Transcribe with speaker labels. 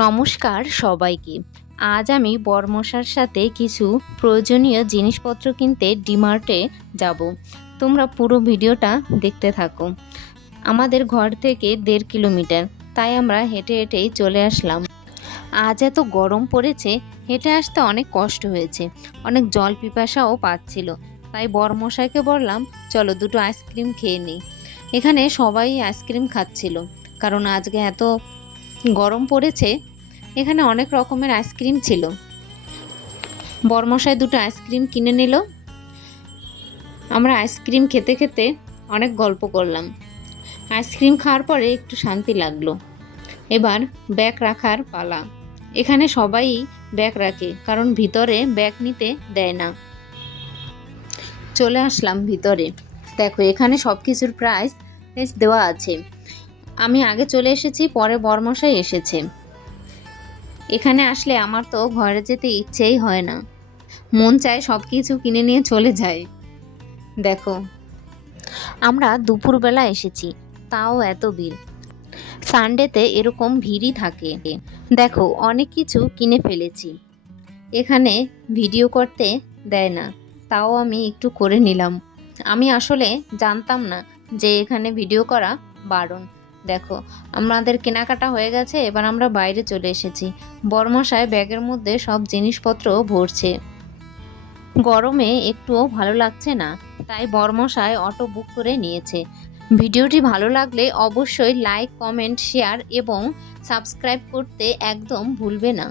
Speaker 1: নমস্কার সবাইকে। আজ আমি বরমশার সাথে কিছু প্রয়োজনীয় জিনিসপত্র কিনতে ডিমার্টে যাব। তোমরা পুরো ভিডিওটা দেখতে থাকো। আমাদের ঘর থেকে দেড় কিলোমিটার, তাই আমরা হেঁটে হেঁটেই চলে আসলাম। আজ এত গরম পড়েছে, হেঁটে আসতে অনেক কষ্ট হয়েছে, অনেক জল পিপাসাও পাচ্ছিল। তাই বরমশাইকে বললাম, চলো দুটো আইসক্রিম খেয়ে নিই। এখানে সবাই আইসক্রিম খাচ্ছিল, কারণ আজকে এত গরম পড়েছে, এখানে অনেক রকমের আইসক্রিম ছিল। বরমশাই দুটো আইসক্রিম কিনে নিল। আমরা আইসক্রিম খেতে খেতে অনেক গল্প করলাম। আইসক্রিম খাওয়ার পরে একটু শান্তি লাগল। এবার ব্যাগ রাখার পালা। এখানে সবাই ব্যাগ রাখে, কারণ ভিতরে ব্যাগ নিতে দেয় না। চলে আসলাম ভিতরে। দেখো, এখানে সব কিছুর প্রাইস দেওয়া আছে। আমি আগে চলে এসেছি, পরে বরমশাই এসেছে। এখানে আসলে আমার তো ঘরে যেতে ইচ্ছেই হয় না। মন চায় সব কিছু কিনে নিয়ে চলে যায় দেখো, আমরা দুপুরবেলা এসেছি, তাও এত ভিড়। সানডেতে এরকম ভিড়ই থাকে। দেখো, অনেক কিছু কিনে ফেলেছি। এখানে ভিডিও করতে দেয় না, তাও আমি একটু করে নিলাম। আমি আসলে জানতাম না যে এখানে ভিডিও করা বারণ। দেখো, আমাদের কেনাকাটা হয়ে গেছে, এবার আমরা বাইরে চলে এসেছি। বর্মশায় ব্যাগের মধ্যে সব জিনিসপত্র ভরছে। গরমে একটুও ভালো লাগছে না, তাই বর্মশায় অটো বুক করে নিয়েছে। ভিডিওটি ভালো লাগলে অবশ্যই লাইক, কমেন্ট, শেয়ার এবং সাবস্ক্রাইব করতে একদম ভুলবে না।